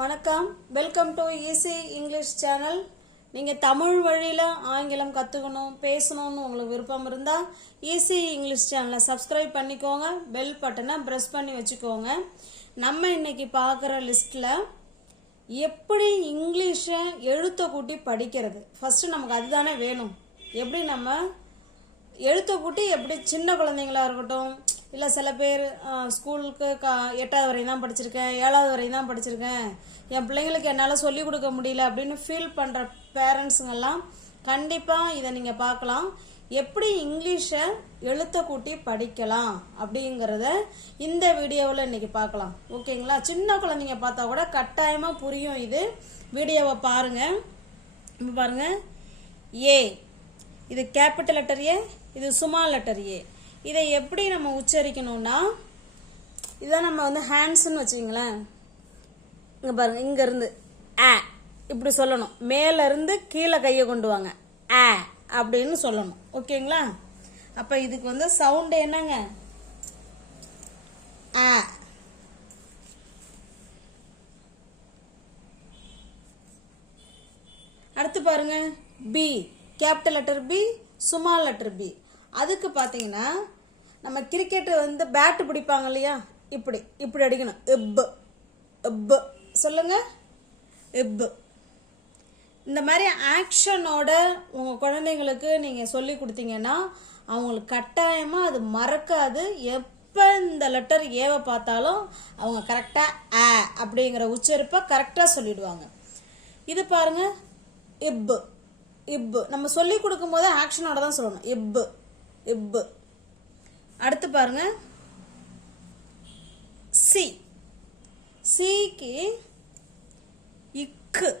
வணக்கம். Welcome to easy English channel நீங்கள் தமிழ் வழியில் ஆங்கிலம் கற்றுக்கணும் பேசணும்னு உங்களுக்கு விருப்பம் இருந்தால் ஈஸி இங்கிலீஷ் சேனலை சப்ஸ்கிரைப் பண்ணிக்கோங்க. பெல் பட்டனை ப்ரெஸ் பண்ணி வச்சுக்கோங்க. நம்ம இன்னைக்கு பார்க்குற லிஸ்ட்டில் எப்படி இங்கிலீஷை எழுத்தை கூட்டி படிக்கிறது? ஃபஸ்ட்டு நமக்கு அதுதானே வேணும். எப்படி நம்ம எழுத்தை கூட்டி எப்படி சின்ன குழந்தைங்களா இருக்கட்டும் இல்லை சில பேர் ஸ்கூலுக்கு கா எட்டாவது வரையும் தான் படிச்சிருக்கேன் ஏழாவது வரையும் தான் படிச்சிருக்கேன். என் பிள்ளைங்களுக்கு என்னால் சொல்லிக் கொடுக்க முடியல அப்படின்னு ஃபீல் பண்ணுற பேரண்ட்ஸுங்கெல்லாம் கண்டிப்பாக இதை நீங்கள் பார்க்கலாம். எப்படி இங்கிலீஷை எழுத்த கூட்டி படிக்கலாம் அப்படிங்கிறத இந்த வீடியோவில் இன்றைக்கி பார்க்கலாம். ஓகேங்களா? சின்ன குழந்தைங்க பார்த்தா கூட கட்டாயமாக புரியும் இது. வீடியோவை பாருங்கள் பாருங்கள் ஏ. இது கேபிட்டல் லெட்டர் ஏ இது சுமா லெட்டர் ஏ. இதை எப்படி நம்ம உச்சரிக்கணும்னா இதான் நம்ம வந்து ஹேண்ட்ஸ்னு வச்சுக்கிங்களேன். இங்கே பாருங்கள் இங்கேருந்து ஆ இப்படி சொல்லணும். மேலேருந்து கீழே கையை கொண்டு வாங்க. ஆ அப்படின்னு சொல்லணும். ஓகேங்களா? அப்போ இதுக்கு வந்து சவுண்டு என்னங்க? ஆ. அடுத்து பாருங்க B capital letter B small letter B அதுக்கு பார்த்தீங்கன்னா நம்ம கிரிக்கெட் வந்து பேட்டு பிடிப்பாங்க இல்லையா? இப்படி இப்படி அடிக்கணும். எப்பு எப்பு சொல்லுங்க. எப்பு இந்த மாதிரி ஆக்ஷனோட உங்கள் குழந்தைங்களுக்கு நீங்கள் சொல்லி கொடுத்தீங்கன்னா அவங்களுக்கு கட்டாயமாக அது மறக்காது. எப்போ இந்த லெட்டர் ஏவை பார்த்தாலும் அவங்க கரெக்டாக ஆ அப்படிங்கிற உச்சரிப்பை கரெக்டாக சொல்லிடுவாங்க. இது பாருங்கள் இப்பு இப்பு நம்ம சொல்லி கொடுக்கும்போது ஆக்ஷனோட தான் சொல்லணும். இப்பு இப்பு அடுத்து பாருங்க. சி. சிக்கு இக்கு.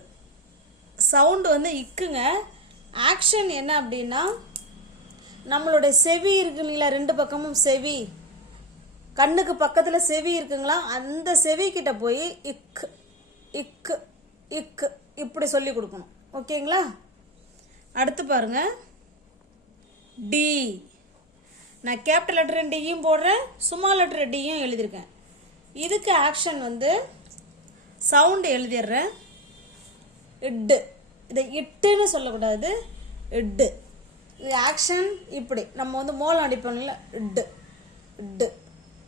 சவுண்டு வந்து இக்குங்க. ஆக்ஷன் என்ன அப்படின்னா நம்மளுடைய செவி இருக்கு இல்லைங்களா? ரெண்டு பக்கமும் செவி. கண்ணுக்கு பக்கத்தில் செவி இருக்குங்களா? அந்த செவி கிட்ட போய் இக்கு இக்கு இக்கு இப்படி சொல்லி கொடுக்கணும். ஓகேங்களா? அடுத்து பாருங்க. டி. நான் கேபிட்டல் லெட்டர் டியும் போடுறேன் சும்மா லெட்டர் டியும் எழுதியிருக்கேன். இதுக்கு ஆக்ஷன் வந்து சவுண்டு எழுதிடுறேன். இட்டு இதை இட்டுன்னு சொல்லக்கூடாது இட்டு இது ஆக்ஷன் இப்படி. நம்ம வந்து மோளம் அடிப்போம்ல இட்டு இட்டு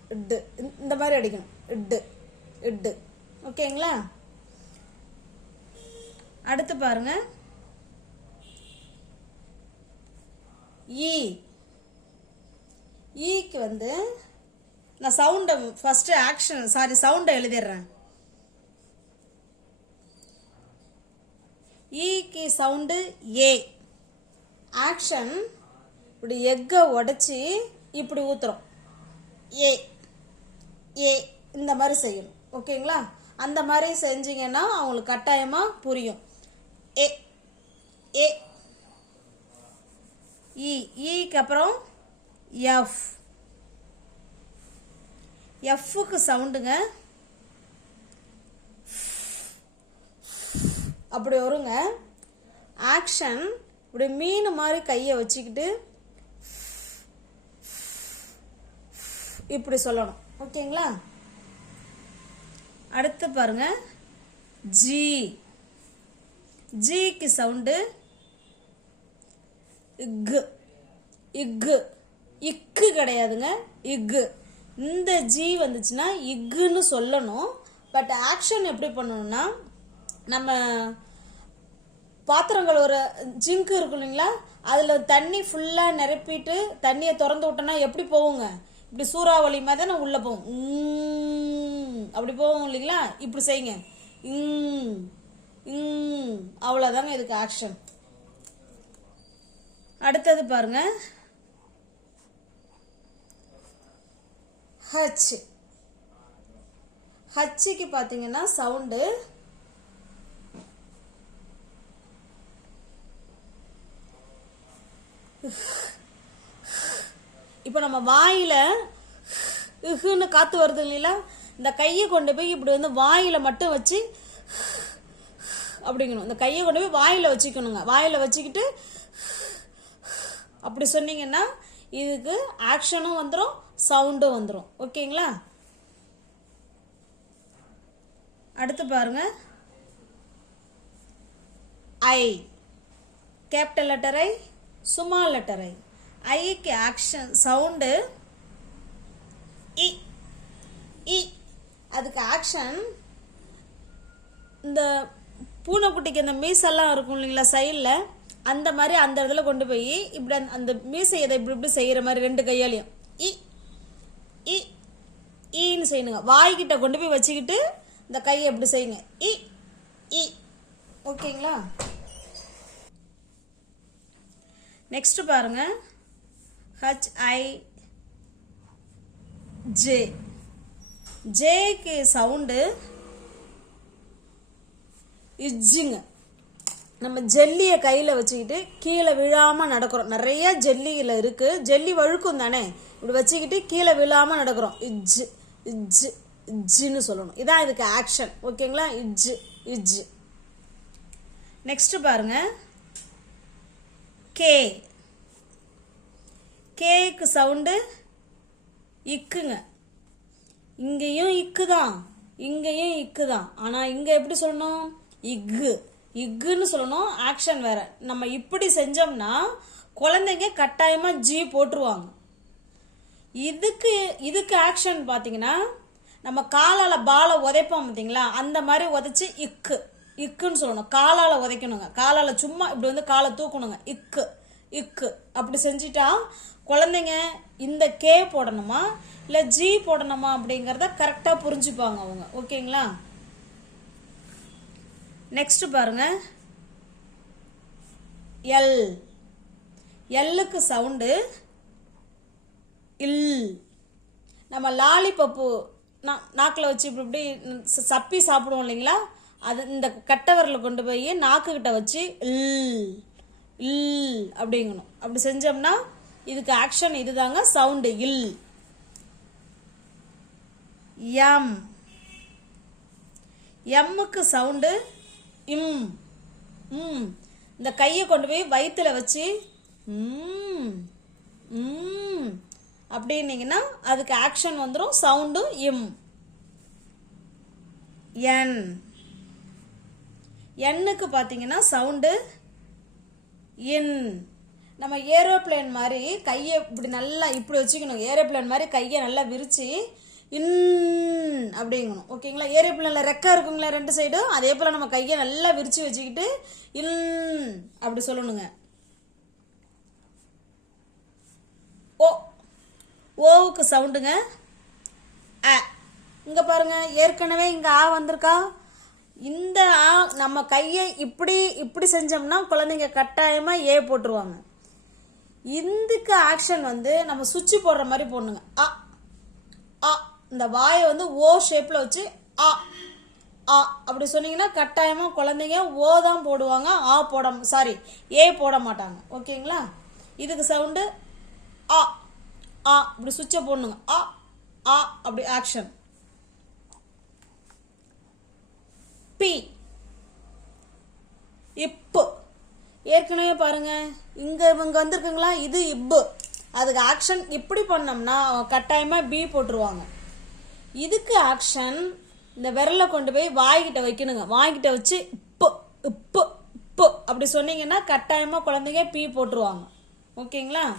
இட்டு இந்த- இந்த மாதிரி அடிக்கணும். இட்டு இட்டு ஓகேங்களா? அடுத்து பாருங்க. ஈ ஈக்கு வந்து நான் சவுண்டை ஃபஸ்ட்டு ஆக்ஷன் சாரி சவுண்டை எழுதிடுறேன். ஈக்கு சவுண்டு ஏ ஆக்ஷன் இப்படி எக்கை உடச்சி இப்படி ஊற்றுறோம் ஏ ஏ இந்த மாதிரி செய்யணும். ஓகேங்களா? அந்த மாதிரி செஞ்சீங்கன்னா அவங்களுக்கு கட்டாயமாக புரியும். ஏ ஏ ஈக்கு e. e அப்புறம் எஃப் எஃப்க்கு சவுண்டுங்க அப்படி வருங்க. ஆக்ஷன் இப்படி மீன் மாதிரி கையை வச்சுக்கிட்டு இப்படி சொல்லணும். ஓகேங்களா? அடுத்து பாருங்க. ஜி ஜிக்கு சவுண்டு இக்கு இக்கு இக்கு கிடையாதுங்க. இக்கு இந்த ஜி வந்துச்சுன்னா இக்குன்னு சொல்லணும். பட் ஆக்ஷன் எப்படி பண்ணணும்னா நம்ம பாத்திரங்கள் ஒரு ஜிங்கு இருக்கும் இல்லைங்களா? அதில் தண்ணி ஃபுல்லாக நிரப்பிட்டு தண்ணியை திறந்து விட்டோன்னா எப்படி போகுங்க? இப்படி சூறாவளி மாதிரி தானே உள்ளே போவோம் உம், அப்படி போகும் இல்லைங்களா? இப்படி செய்யுங்க. உம், உம், அவ்வளோதாங்க இதுக்கு ஆக்ஷன் அடுத்தது பாருங்க. ஹச் ஹச்சுக்கு பார்த்தீங்கன்னா சவுண்டு இப்போ நம்ம வாயில் இஹுன்னு காற்று வருது இல்லைங்களா? இந்த கையை கொண்டு போய் இப்படி வந்து வாயில் மட்டும் வச்சு அப்படிங்கணும். இந்த கையை கொண்டு போய் வாயில் வச்சுக்கணுங்க. வாயில் வச்சுக்கிட்டு அப்படி சொன்னீங்கன்னா இதுக்கு ஆக்ஷனும் வந்துடும் சவுண்டும் வந்துடும் ஓகேங்களா? அடுத்து பாருங்க. I capital letter I small letter I. ஐக்கு ஆக்ஷன் சவுண்டு. இ இ அதுக்கு ஆக்ஷன். இந்த பூனைக்குட்டிக்கு அந்த மீசெல்லாம் இருக்கும் இல்லைங்களா சைடில்? அந்த மாதிரி அந்த இடத்துல கொண்டு போய் இப்படி அந்த- அந்த மீசை இதை இப்படி இப்படி செய்கிற மாதிரி ரெண்டு கையாலையும். இ இ ஈன்னு செய்யணுங்க. வாய்கிட்ட கொண்டு போய் வச்சுக்கிட்டு இந்த கையை எப்படி செய்யுங்க. இ இ. ஓகேங்களா? நெக்ஸ்ட் பாருங்க. ஹச் ஐ ஜே ஜேக்கு சவுண்டு இஜ்ஜுங்க. நம்ம ஜெல்லியை கையில் வச்சுக்கிட்டு கீழே விழாமல் நடக்கிறோம். நிறைய ஜெல்லியில் இருக்குது ஜெல்லி வழுக்கும் தானே? இப்படி வச்சுக்கிட்டு கீழே விழாமல் நடக்கிறோம். இஜ்ஜு இஜ்ஜு இஜ்ஜுன்னு சொல்லணும். இதான் இதுக்கு ஆக்ஷன் ஓகேங்களா? இஜ்ஜு இஜ்ஜு நெக்ஸ்ட் பாருங்க. கே கேக்கு சவுண்டு இக்குங்க. இங்கேயும் இக்கு தான். இங்கேயும் இக்கு தான். ஆனால் இங்கே எப்படி சொல்லணும்? இக்கு இக்குன்னு சொல்லணும். ஆக்ஷன் வேற. நம்ம இப்படி செஞ்சோம்னா குழந்தைங்க கட்டாயமாக ஜி போட்டுருவாங்க. இதுக்கு இதுக்கு ஆக்ஷன் பார்த்தீங்கன்னா நம்ம காலால் பாலை உதைப்போம் பார்த்தீங்களா? அந்த மாதிரி உதைச்சி இக்கு. இக்குன்னு சொல்லணும். காலால் உதைக்கணுங்க. காலால் சும்மா இப்படி வந்து காலை தூக்கணுங்க. இக்கு. இக்கு. அப்படி செஞ்சிட்டா குழந்தைங்க இந்த கே போடணுமா? இல்லை ஜி போடணுமா அப்படிங்கிறத கரெக்டாக புரிஞ்சுப்பாங்க அவங்க. ஓகேங்களா? நெக்ஸ்ட் பாருங்க. எல் எல்லுக்கு சவுண்டு இல். நம்ம லாலிபப்பு நா நாக்கில் வச்சு இப்படி இப்படி ச- சப்பி சாப்பிடுவோம் இல்லைங்களா? அது இந்த கட்டவரில் கொண்டு போய் நாக்குக்கிட்ட வச்சு இல் இல் அப்படிங்கணும். அப்படி செஞ்சோம்னா இதுக்கு ஆக்ஷன் இதுதாங்க சவுண்டு இல். எம் எம்முக்கு சவுண்டு இம். ம். இந்த கையை கொண்டு போய் வயிற்றுல வச்சு ம். ம். அப்படின்னீங்கன்னா அதுக்கு ஆக்ஷன் வந்துடும் சவுண்டு இம் என் எண்ணுக்கு பார்த்தீங்கன்னா சவுண்டு இன் நம்ம ஏரோப்ளேன் மாதிரி கையை இப்படி நல்லா இப்படி வச்சுக்கணும். ஏரோப்ளேன் மாதிரி கையை நல்லா விரித்து இன் அப்படிங்கணும். ஓகேங்களா? ஏரோப்ளேனில் ரெக்கா இருக்குங்களா ரெண்டு சைடும் அதே போல் நம்ம கையை நல்லா விரித்து வச்சுக்கிட்டு இன் அப்படி சொல்லணுங்க ஓ ஓவுக்கு சவுண்டுங்க. அ இங்கே பாருங்கள் ஏற்கனவே இங்கே ஆ வந்திருக்கா. இந்த ஆ நம்ம கையை இப்படி இப்படி செஞ்சோம்னா குழந்தைங்க கட்டாயமாக ஏ போட்டுருவாங்க. இந்துக்கு ஆக்ஷன் வந்து நம்ம சுவிட்சு போடுற மாதிரி போடணுங்க. அ ஆ இந்த வாயை வந்து ஓ ஷேப்பில் வச்சு ஆ ஆ அப்படி சொன்னீங்கன்னா கட்டாயமாக குழந்தைங்க ஓ தான் போடுவாங்க ஆ போட சாரி ஏ போட மாட்டாங்க. ஓகேங்களா? இதுக்கு சவுண்டு ஆ ஆ இப்படி சுவிட்சை போடணுங்க. ஆ ஆ அப்படி ஆக்ஷன் பி. இப்பு. ஏற்கனவே பாருங்க இங்க இவங்க வந்திருக்குங்களா? இது இப்பு. அதுக்கு ஆக்ஷன் இப்படி பண்ணோம்னா அவங்க பி போட்டுருவாங்க. இதுக்கு ஆக்ஷன் இந்த விரலை கொண்டு போய் வாய்கிட்ட வைக்கணுங்க. வாய்கிட்ட வச்சு இப்பு இப்பு இப்பு. அப்படி சொன்னீங்கன்னா கட்டாயமாக குழந்தைங்க பி போட்டுருவாங்க. ஓகேங்களா?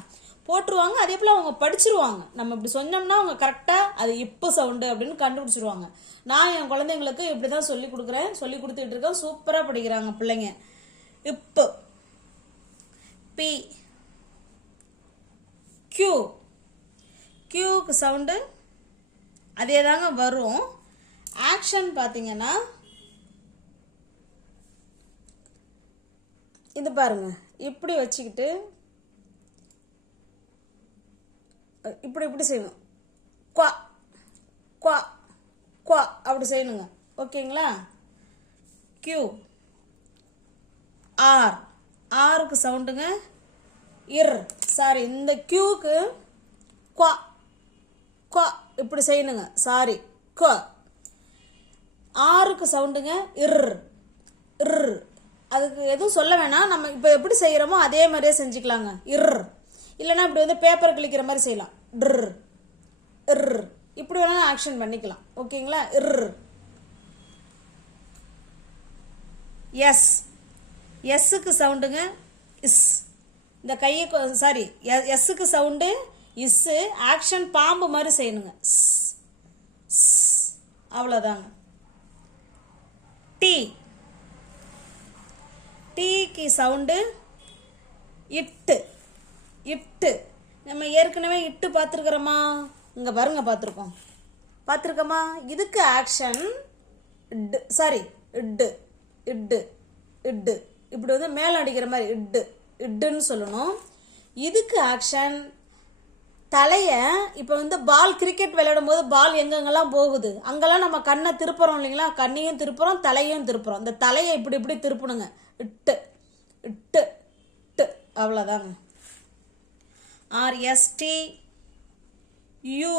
போட்டுருவாங்க அதே போல் அவங்க படிச்சிருவாங்க. நம்ம இப்படி சொன்னோம்னா அவங்க கரெக்டாக அது இப்போ சவுண்டு அப்படின்னு கண்டுபிடிச்சிருவாங்க. நான் என் குழந்தைங்களுக்கு இப்படி தான் சொல்லி கொடுக்குறேன் சொல்லி கொடுத்துட்டு இருக்கேன். சூப்பராக படிக்கிறாங்க பிள்ளைங்க. இப்போ பி கியூ கியூக்கு சவுண்டு அதே தாங்க வரும். ஆக்ஷன் பார்த்தீங்கன்னா இது பாருங்க. இப்படி வச்சுக்கிட்டு இப்படி இப்படி செய்யணும். குவா குவா குவா அப்படி செய்யணுங்க. ஓகேங்களா? கியூ ஆர் ஆருக்கு சவுண்டுங்க. இர். சாரி இந்த கியூக்கு குவா குவா இப்படி செய்யணுங்க. சாரி குவா. ஆருக்கு சவுண்டுங்க. இர். இர். அதுக்கு எதுவும் சொல்ல வேணாம். நம்ம இப்போ எப்படி செய்கிறோமோ அதே மாதிரியே செஞ்சுக்கலாங்க. இர். இல்லைன்னா இப்படி வந்து பேப்பர் கிழிக்கிற மாதிரி செய்யலாம். ட்ர் இர் இப்படி வேணாலும் ஆக்ஷன் பண்ணிக்கலாம். ஓகேங்களா? இர் எஸ் எஸ்ஸுக்கு சவுண்டுங்க இஸ் இந்த கையை சாரி எஸ்ஸுக்கு சவுண்டு இஸ்ஸு ஆக்ஷன் பாம்பு மாதிரி செய்யணுங்க. ஸ், அவ்வளோதாங்க டி டீக்கு சவுண்டு இட்டு இட்டு. நம்ம ஏற்கனவே இட்டு பார்த்துருக்குறோமா? இங்கே பாருங்க பார்த்துருக்கோம். பார்த்துருக்கோமா? இதுக்கு ஆக்ஷன் இட்டு சாரி இட்டு. இட்டு. இட்டு. இப்படி வந்து மேலே அடிக்கிற மாதிரி இட்டு. இட்டுன்னு சொல்லணும். இதுக்கு ஆக்ஷன் தலையை இப்போ வந்து பால் கிரிக்கெட் விளையாடும் போது பால் எங்கெங்கெல்லாம் போகுது? அங்கெல்லாம் நம்ம கண்ணை திருப்புறோம் இல்லைங்களா? கண்ணையும் திருப்புறோம் தலையும் திருப்புறோம். இந்த தலையை இப்படி இப்படி திருப்பணுங்க. இட்டு. இட்டு. இட்டு. அவ்வளோதாங்க ஆர்எஸ்டி யூ.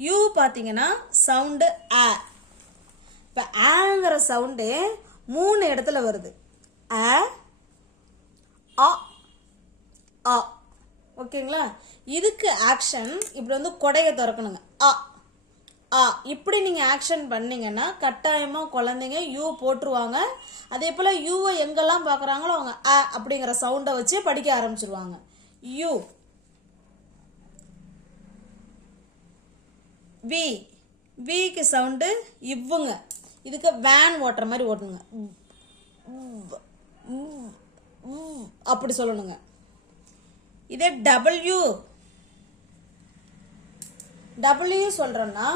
யூ பார்த்தீங்கன்னா சவுண்டு ஆ இப்போ ஆங்கிற சவுண்டு மூணு இடத்துல வருது. ஆ ஆ ஆ ஓகேங்களா? இதுக்கு ஆக்ஷன் இப்படி வந்து கொடையை திறக்கணுங்க. ஆ ஆ இப்படி நீங்கள் ஆக்ஷன் பண்ணீங்கன்னா கட்டாயமாக குழந்தைங்க யூ போட்டுருவாங்க. அதே போல் யூவை எங்கெல்லாம் பார்க்குறாங்களோ அவங்க ஆ அப்படிங்கிற சவுண்டை வச்சு படிக்க ஆரம்பிச்சிருவாங்க. U. வி விக்கு சவுண்டு இவ்வுங்க. இதுக்கு வேன் ஓட்டுற மாதிரி ஓட்டணுங்க அப்படி சொல்லணுங்க. இதே டபிள்யூ டபிள்யூ சொல்கிறோன்னா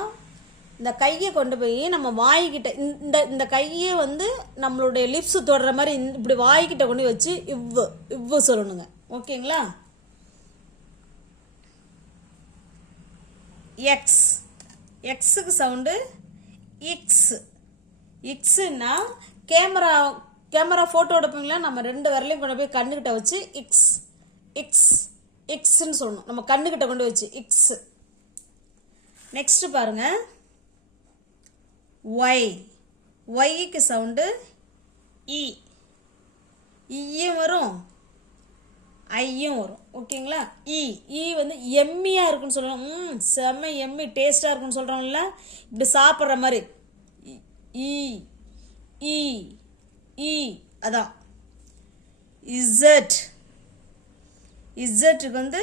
இந்த கையை கொண்டு போய் நம்ம வாய்கிட்ட இந்த இந்த கையை வந்து நம்மளுடைய லிப்ஸ் தொடுற மாதிரி இந்த- இப்படி வாய்கிட்ட கொண்டு வச்சு இவ்வு இவ்வு சொல்லணுங்க. ஓகேங்களா? எக்ஸ் எக்ஸுக்கு சவுண்டு இக்ஸ் இக்ஸுன்னா கேமரா கேமரா ஃபோட்டோ எடுப்பீங்களா? நம்ம ரெண்டு விரலையும் கொண்டு போய் கண்ணுக்கிட்ட வச்சு இக்ஸ் இக்ஸ் இக்ஸ்ன்னு சொல்லணும். நம்ம கண்ணுக்கிட்ட கொண்டு வச்சு இக்ஸ் நெக்ஸ்ட்டு பாருங்கள் ஒய் ஒய்க்கு சவுண்டு இ e. இயும் e வரும். ஐயும் வரும். ஓகேங்களா? இ இ வந்து எம்மியாக இருக்குன்னு சொல்லணும். ம் செம்ம எம்மி டேஸ்ட்டாக இருக்குன்னு சொல்கிறோம்ல இப்படி சாப்பிட்ற மாதிரி. இ- இ இ அதான். இசட் இசட்டுக்கு வந்து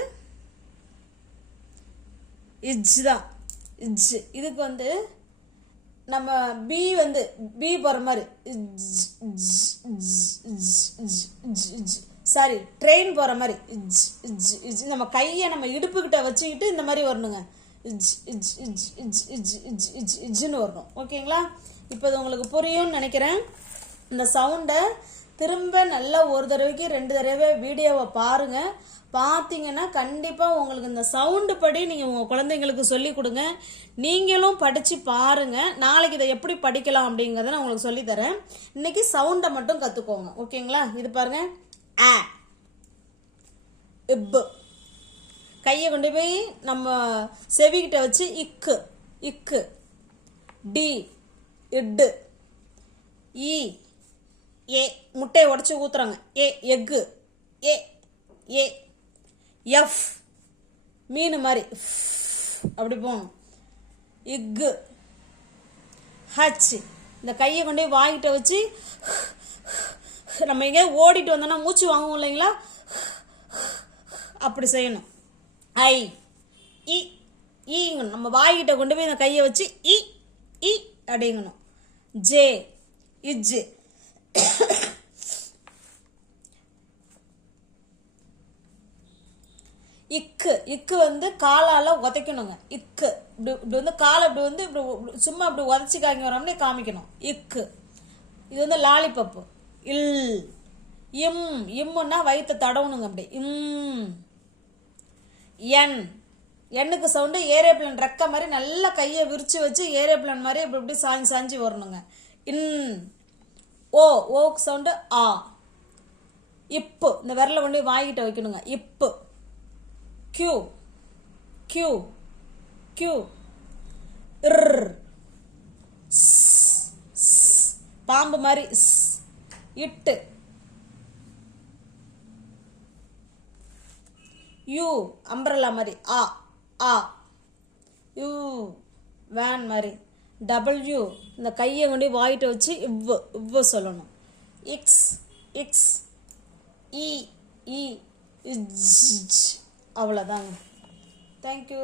இஜ் தான். இஜ் இதுக்கு வந்து நம்ம பி வந்து பி போகிற மாதிரி. இஜ் இஜ் இஜ் இஜ் இஜ் இஜ் சாரி ட்ரெயின் போகிற மாதிரி. நம்ம கையை நம்ம இடுப்புக்கிட்ட வச்சுக்கிட்டு இந்த மாதிரி வரணுங்க. இஜ்னு வரணும். ஓகேங்களா? இப்போ இது உங்களுக்கு புரியும்னு நினைக்கிறேன். இந்த சவுண்டை திரும்ப நல்லா ஒரு தடவைக்கு ரெண்டு தடவை வீடியோவை பாருங்க. பார்த்தீங்கன்னா கண்டிப்பாக உங்களுக்கு இந்த சவுண்டு படி நீங்கள் உங்கள் குழந்தைங்களுக்கு சொல்லி கொடுங்க. நீங்களும் படித்து பாருங்கள் நாளைக்கு இதை எப்படி படிக்கலாம் அப்படிங்கிறத நான் உங்களுக்கு சொல்லித்தரேன் இன்றைக்கி சவுண்டை மட்டும் கற்றுக்கோங்க ஓகேங்களா? இது பாருங்கள் ஆ இப்பு கையை கொண்டு போய் நம்ம செவிக்கிட்ட வச்சு இக்கு இக்கு. டி இட்டு இ ஏ. முட்டையை உடச்சி ஊத்துறாங்க. ஏ எக்கு ஏ ஏ. எஃப். மீன் மாதிரி. ஃப். அப்படி போகணும். இக்கு ஹச். இந்த கையை கொண்டு போய் வாங்கிட்ட வச்சு நம்ம எங்கேயாவது ஓடிட்டு வந்தோம்னா மூச்சு வாங்குவோம் இல்லைங்களா? அப்படி செய்யணும். ஐ இ ஈங்கணும். நம்ம வாய்கிட்ட கொண்டு போய் இந்த கையை வச்சு இ இ அப்படிங்கணும் ஜே இஜ்ஜு இக்கு இக்கு வந்து காலால் உதைக்கணுங்க. இக்கு. இப்படி இப்படி வந்து காலை இப்படி வந்து இப்படி சும்மா இப்படி உதச்சி காய்ங்க வரோம்னே காமிக்கணும். இக்கு. இது வந்து லாலிபப்பு. இல். இம். இம்முன்னா வயிற்று தடவணுங்க அப்படி. இம். என். எண்ணுக்கு சவுண்டு ஏரோப்ளேன் ரெக்க மாதிரி நல்லா கையை விரிச்சு வச்சு ஏரோப்ளேன் மாதிரி இப்படி இப்படி சாஞ்சு சாஞ்சு வரணுங்க. இன். ஓ ஓக்கு சவுண்டு ஆ. இப்பு. இந்த விரலை கொண்டு வாங்கிட்ட வைக்கணுங்க. இப்பு. கியூ. கியூ. கியூ. இர் பாம்பு மாதிரி ஸ். இட்டு யூ அம்பரலா மாதிரி. ஆ ஆ. யூ வேன் மாதிரி. டபுள்யூ இந்த கையை கொண்டு வாயிட்ட வச்சு இவ்வு இவ்வு சொல்லணும். இக்ஸ் இக்ஸ் இ இ அவ்வளோதாங்க தேங்க்யூ